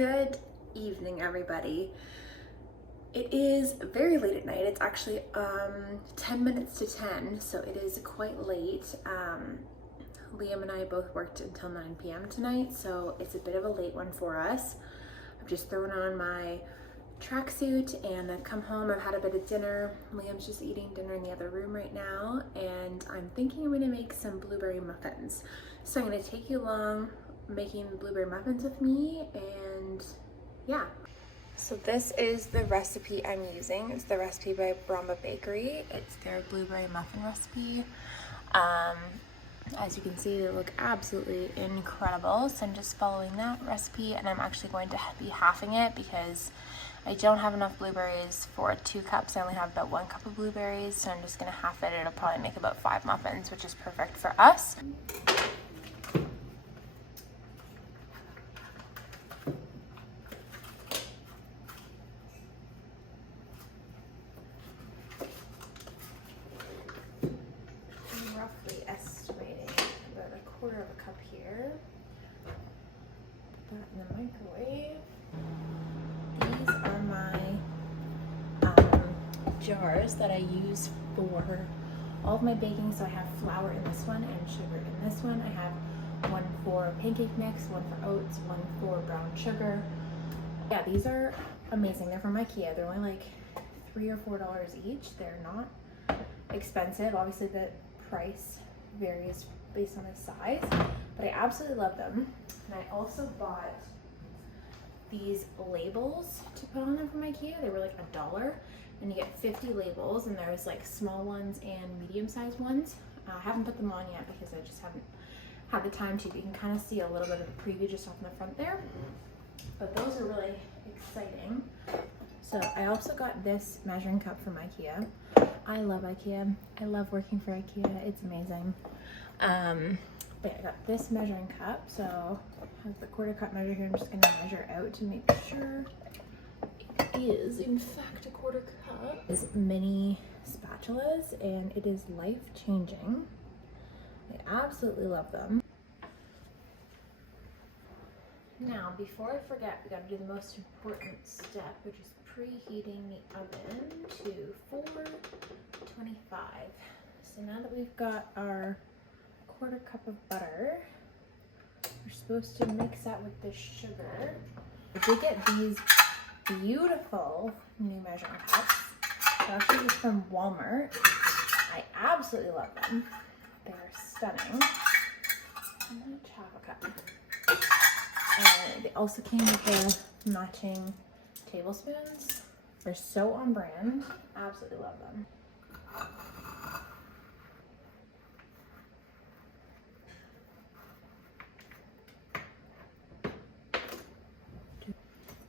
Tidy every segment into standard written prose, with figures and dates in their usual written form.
Good evening, everybody. It is very late at night. It's actually 10 minutes to 10, so it is quite late. Liam and I both worked until 9 p.m. tonight, so it's a bit of a late one for us. I've just thrown on my tracksuit and I've come home. I've had a bit of dinner. Liam's just eating dinner in the other room right now, and I'm thinking I'm gonna make some blueberry muffins. So I'm gonna take you along making blueberry muffins with me, and yeah. So this is the recipe I'm using. It's the recipe by Brahma Bakery. It's their blueberry muffin recipe. As you can see, they look absolutely incredible. So I'm just following that recipe, and I'm actually going to be halving it because I don't have enough blueberries for 2 cups. I only have about 1 cup of blueberries, so I'm just gonna half it. It'll probably make about 5 muffins, which is perfect for us. Roughly estimating about 1/4 cup here. Put that in the microwave. These are my jars that I use for all of my baking. So I have flour in this one and sugar in this one. I have one for pancake mix, one for oats, one for brown sugar. Yeah, these are amazing. They're from IKEA. They're only like $3 or $4 each. They're not expensive. Obviously the price varies based on the size, but I absolutely love them. And I also bought these labels to put on them from IKEA. They were like $1, and you get 50 labels, and there's like small ones and medium-sized ones. I haven't put them on yet because I just haven't had the time to. You can kind of see a little bit of a preview just off in the front there, but those are really exciting. So I also got this measuring cup from IKEA. I love IKEA. I love working for IKEA. It's amazing. But I got this measuring cup. So I have the 1/4 cup measure here. I'm just going to measure out to make sure it is in fact a 1/4 cup. These mini spatulas, and it is life-changing. I absolutely love them. Now, before I forget, we gotta do the most important step, which is preheating the oven to 425. So now that we've got our 1/4 cup of butter, we're supposed to mix that with the sugar. I did get these beautiful new measuring cups. They're actually just from Walmart. I absolutely love them. They're stunning. I'm gonna half a cup. And they also came with the matching tablespoons. They're so on brand. Absolutely love them.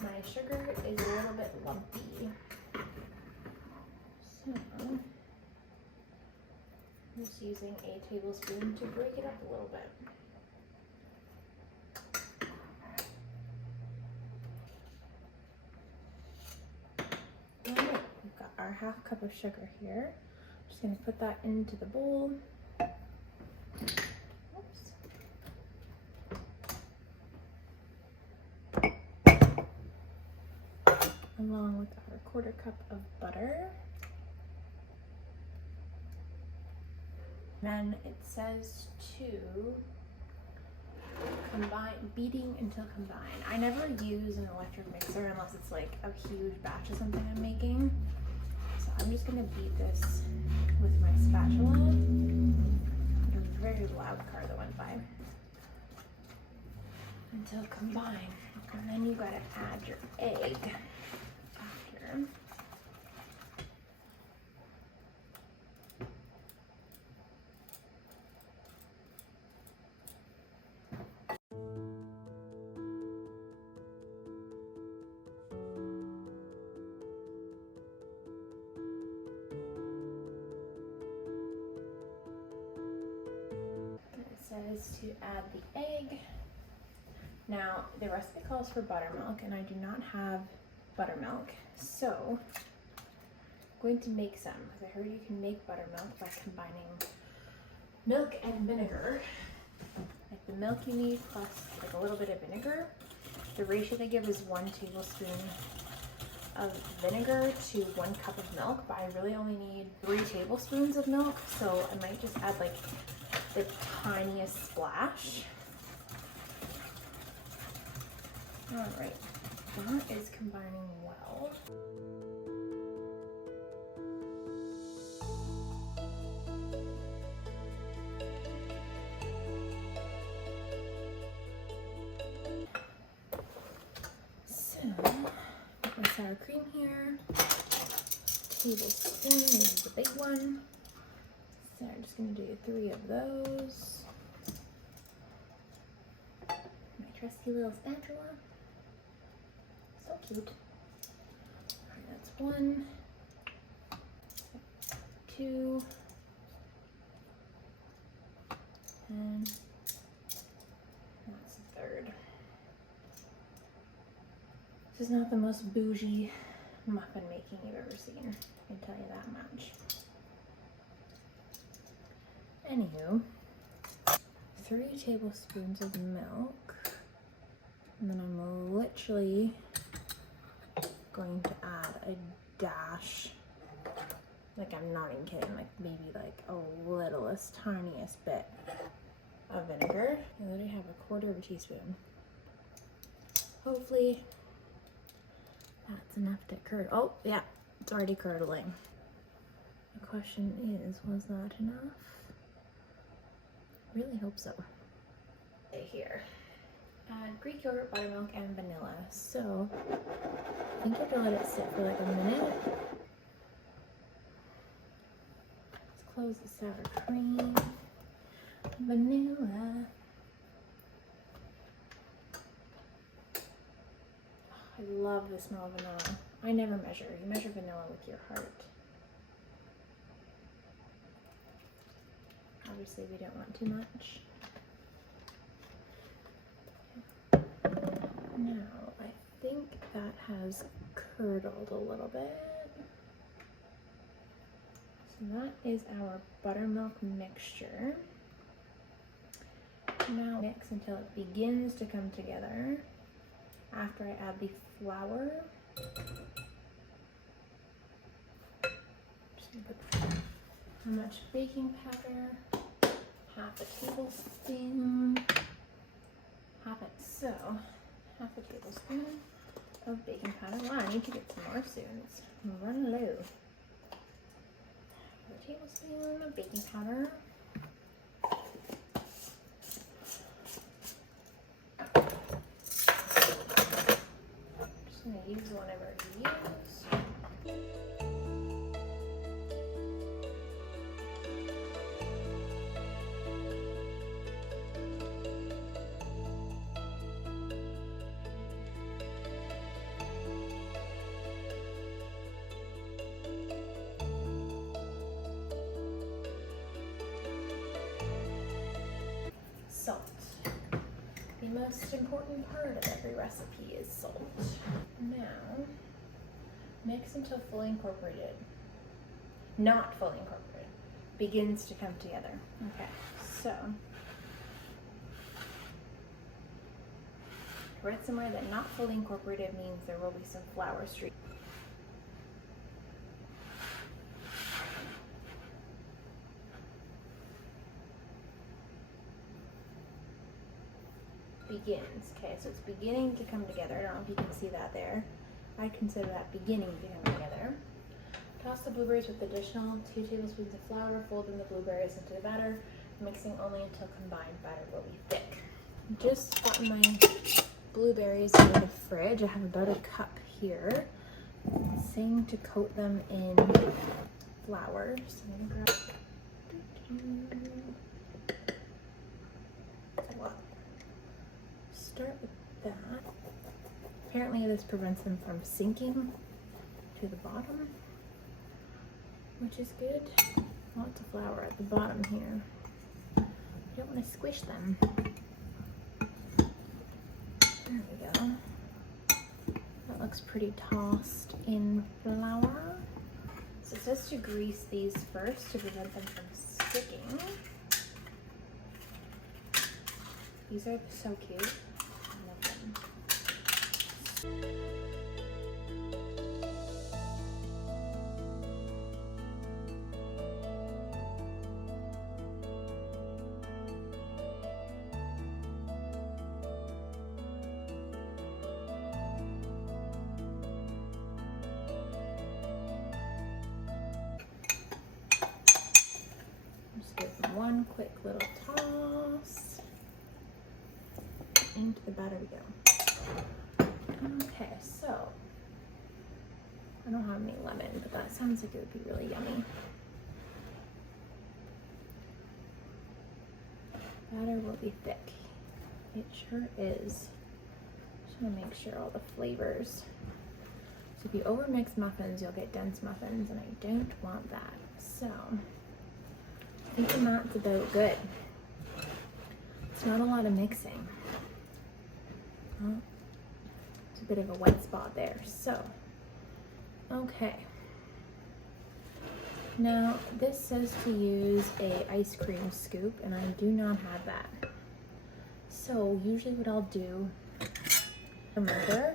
My sugar is a little bit lumpy, so I'm just using a tablespoon to break it up a little bit. We've got our 1/2 cup of sugar here. I'm just going to put that into the bowl. Oops. Along with our 1/4 cup of butter. Then it says to combine, beating until combined. I never use an electric mixer unless it's like a huge batch of something I'm making. So I'm just gonna beat this with my spatula. There's a very loud car that went by. Until combined. And then you gotta add your egg after. Says to add the egg. Now the recipe calls for buttermilk, and I do not have buttermilk, so I'm going to make some because I heard you can make buttermilk by combining milk and vinegar. Like the milk you need plus like a little bit of vinegar, The ratio they give is 1 tablespoon of vinegar to 1 cup of milk, but I really only need 3 tablespoons of milk, so I might just add like the tiniest splash. All right, that is combining well. My sour cream here. Tablespoon is the big one. So I'm just going to do 3 of those. My trusty little spatula. So cute. Alright, that's 1, 2, and that's the 3rd. This is not the most bougie muffin making you've ever seen, I can tell you that much. Anywho, 3 tablespoons of milk, and then I'm literally going to add a dash, like I'm not even kidding, like maybe like a littlest, tiniest bit of vinegar. I literally have 1/4 teaspoon. Hopefully that's enough to curdle. Oh, yeah, it's already curdling. The question is, was that enough? Really hope so. Here, add Greek yogurt, buttermilk, and vanilla. So, I think you have to let it sit for like a minute. Let's close the sour cream. Vanilla. I love the smell of vanilla. I never measure. You measure vanilla with your heart. Obviously, we don't want too much. Now, I think that has curdled a little bit. So that is our buttermilk mixture. Now mix until it begins to come together. After I add the flour, just gonna put how much baking powder, 1/2 tablespoon, so 1/2 tablespoon of baking powder. Wow, I need to get some more soon. It's running low. 1/2 tablespoon of baking powder. I'm going to use whatever you use. Salt. The most important part of every recipe is salt. Now, mix until fully incorporated. Not fully incorporated. Begins to come together. Okay, so I read somewhere that not fully incorporated means there will be some flour streaks. Begins. Okay, so it's beginning to come together. I don't know if you can see that there. I consider that beginning to come together. Toss the blueberries with additional 2 tablespoons of flour. Fold in the blueberries into the batter, mixing only until combined batter will be thick. Just gotten my blueberries out of the fridge. I have about a cup here. It's saying to coat them in flour. So I'm gonna grab start with that. Apparently this prevents them from sinking to the bottom, which is good. Lots of flour at the bottom here. You don't want to squish them. There we go. That looks pretty tossed in flour. So it says to grease these first to prevent them from sticking. These are so cute. I love them. Just give them one quick little toss. Into the batter we go. Okay, so I don't have any lemon, but that sounds like it would be really yummy. Batter will be thick. It sure is. Just want to make sure all the flavors. So if you overmix muffins, you'll get dense muffins, and I don't want that. So I think the knot's about good. It's not a lot of mixing. Oh, it's a bit of a white spot there. So, okay. Now, this says to use a ice cream scoop, and I do not have that. So, usually what I'll do, remember,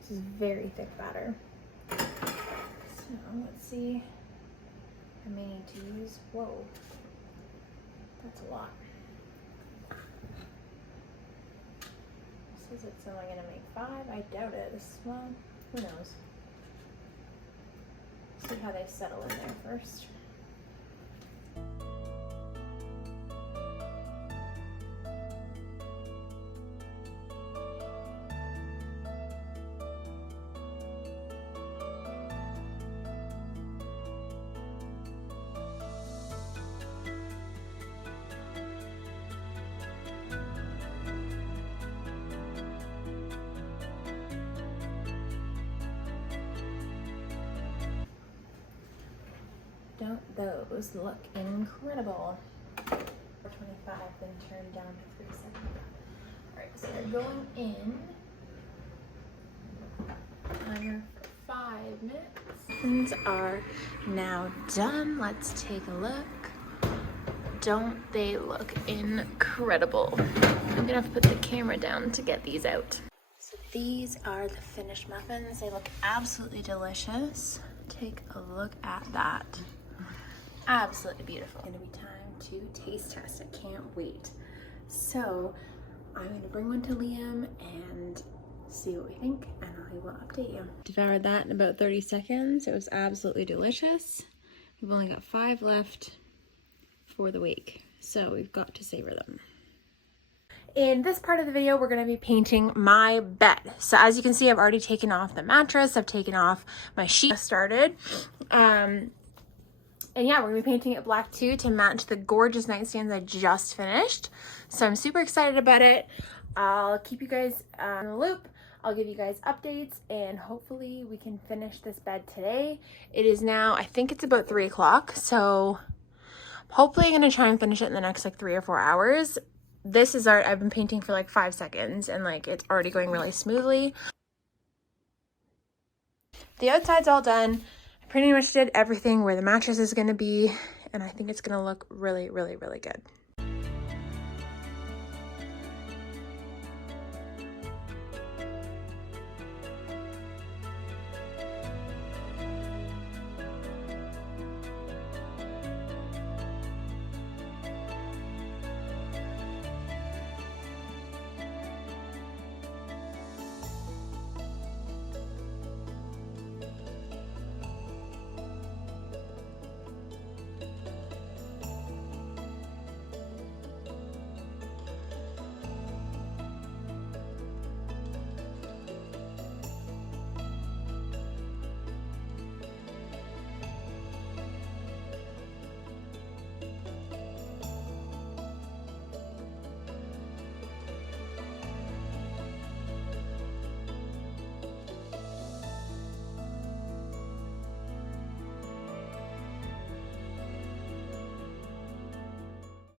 this is very thick batter. So, let's see. I may need to use, whoa, that's a lot. Says it's only gonna make 5. I doubt it. Well, who knows? See how they settle in there first. Don't those look incredible? 425, then turn down to 370. Alright, so they're going in. Timer for 5 minutes. Muffins are now done. Let's take a look. Don't they look incredible? I'm gonna have to put the camera down to get these out. So these are the finished muffins. They look absolutely delicious. Take a look at that. Absolutely beautiful. It's gonna be time to taste test. I can't wait. So I'm gonna bring one to Liam and see what we think, and I will update you. Devoured that in about 30 seconds. It was absolutely delicious. We've only got 5 left for the week, so we've got to savor them. In this part of the video, we're going to be painting my bed. So as you can see, I've already taken off the mattress. I've taken off my sheet. Started. And yeah, we're gonna be painting it black too to match the gorgeous nightstands I just finished. So I'm super excited about it. I'll keep you guys in the loop. I'll give you guys updates, and hopefully we can finish this bed today. It is now, I think it's about 3 o'clock. So hopefully I'm gonna try and finish it in the next like 3 or 4 hours. This is art I've been painting for like 5 seconds, and like it's already going really smoothly. The outside's all done. Pretty much did everything where the mattress is going to be, and I think it's going to look really, really, really good.